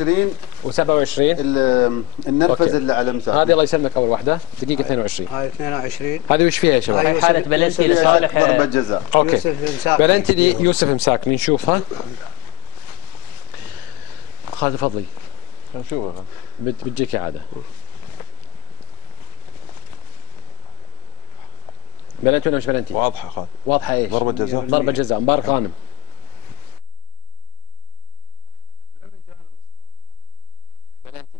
22 و27 النرفز اللي على مساحه هذه الله يسلمك اول واحده دقيقه 22. هاي 22. هذه وش فيها يا شباب؟ هاي حاله بلنتي لصالح ضربه جزاء. اوكي بلنتي ليوسف مساكني نشوفها. خالد فضلي نشوفها بتجيك اعاده. بلنتي ولا مش بلنتي؟ واضحه خالد. واضحه ايش؟ ضربه جزاء. ضربه جزاء مبارك غانم. بلنتي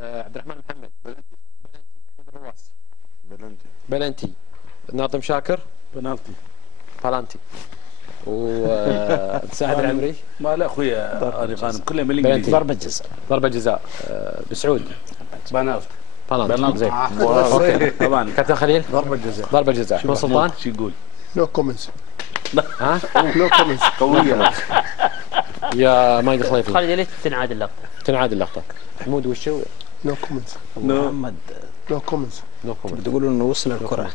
عبد الرحمن محمد. بلنتي احمد الرواس. بلنتي ناظم شاكر. بنالتي. بالانتي وسعد العمري. ما لا اخويا هذه غانم كلها بالانجليزي. ضربه جزاء. ضربه جزاء بسعود. بنالتي. بلنتي زين. اوكي طبعا كابتن خليل. ضربه جزاء. ضربه جزاء. محمود سلطان شو يقول؟ نو كومنتس. ها؟ نو كومنتس. قويه. يا مايد الخليفي. خالد ليش تنعاد اللقطه؟ تنعاد اللقطه. محمود وشو؟ نو كومنتس. محمد نو كومنتس. نو كومنت. بتقولوا انه وصل الكره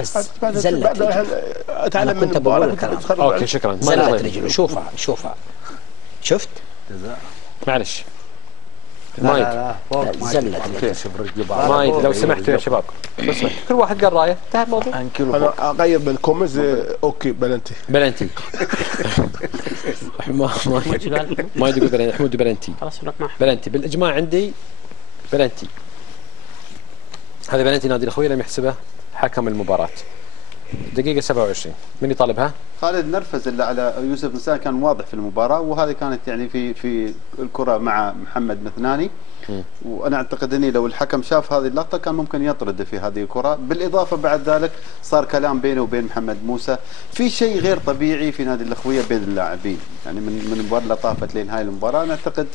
بس بعد زلت رجله. اتعلم من كنت بقول الكلام. اوكي شكرا. زلت رجله. شوفها شفت؟ معلش مايد زلت رجله. مايد لو سمحتوا يا شباب لو سمحتوا كل واحد قال رايه انتهى الموضوع. انا اغير بالكومنتس. اوكي بلنتي. بلنتي. مايد يقول بلنتي. محمود بلنتي. خلاص نروح معه. بلنتي بالاجماع عندي بلنتي. هذا بلنتي نادي الاخويه لم يحسبه حكم المباراه. دقيقه 27 من يطالبها؟ خالد النرفز اللي على يوسف مساك كان واضح في المباراه، وهذه كانت يعني في الكره مع محمد مثناني. وانا اعتقد اني لو الحكم شاف هذه اللقطه كان ممكن يطرد في هذه الكره. بالاضافه بعد ذلك صار كلام بينه وبين محمد موسى، في شيء غير طبيعي في نادي الاخويه بين اللاعبين، يعني من المباراه اللي طافت لنهايه المباراه. انا اعتقد